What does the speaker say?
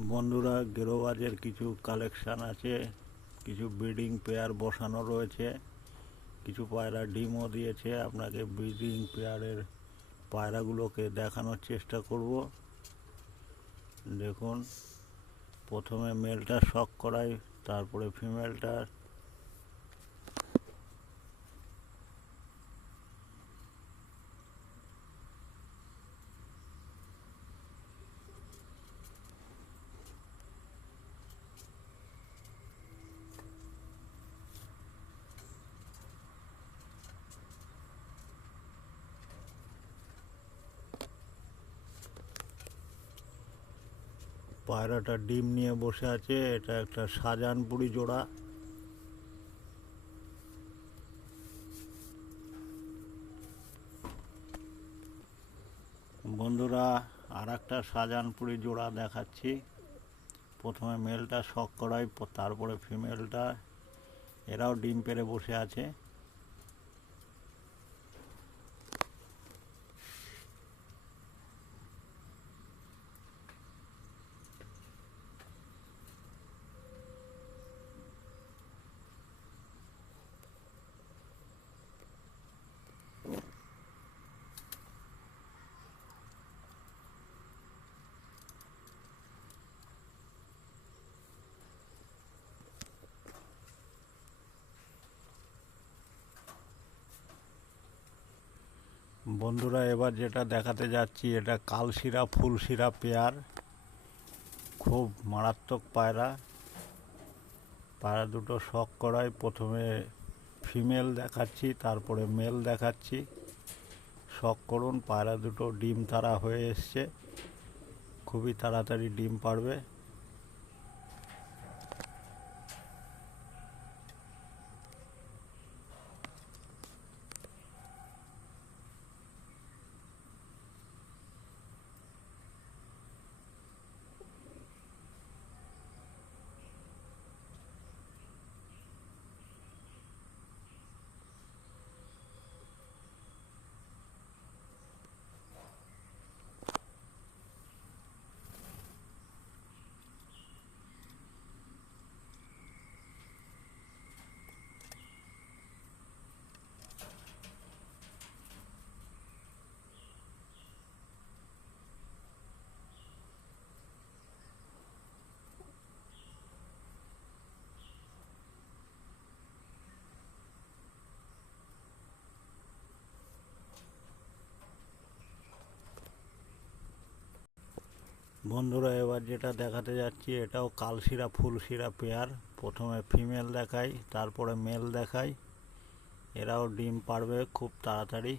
বন্ধুরা, গেরোবাজের কিছু কালেকশান আছে, কিছু ব্রিডিং পেয়ার বসানো রয়েছে, কিছু পায়রা ডিমও দিয়েছে। আপনাকে ব্রিডিং পেয়ারের পায়রাগুলোকে দেখানোর চেষ্টা করব। দেখুন, প্রথমে মেলটা শক করাই, তারপরে ফিমেলটা। পায়রাটা ডিম নিয়ে বসে আছে। এটা একটা শাহজাহানপুরি জোড়া। বন্ধুরা, আর একটা শাহজাহানপুরি জোড়া দেখাচ্ছি। প্রথমে মেলটা শক করাই, তারপরে ফিমেলটা। এরাও ডিম পেড়ে বসে আছে। বন্ধুরা, এবার যেটা দেখাতে যাচ্ছি, এটা কালশিরা ফুলশিরা পেয়ার। খুব মারাত্মক পায়রা। পায়রা দুটো শক করাই, প্রথমে ফিমেল দেখাচ্ছি, তারপরে মেল দেখাচ্ছি। শক করুন, পায়রা দুটো ডিম তারা হয়ে এসছে। খুবই তাড়াতাড়ি ডিম পারবে। বন্ধুরা, এবার যেটা দেখাতে যাচ্ছি, এটাও কালশিরা ফুলশিরা পেয়ার। প্রথমে ফিমেল দেখাই, তারপরে মেল দেখাই। এরাও ডিম পারবে খুব তাড়াতাড়ি।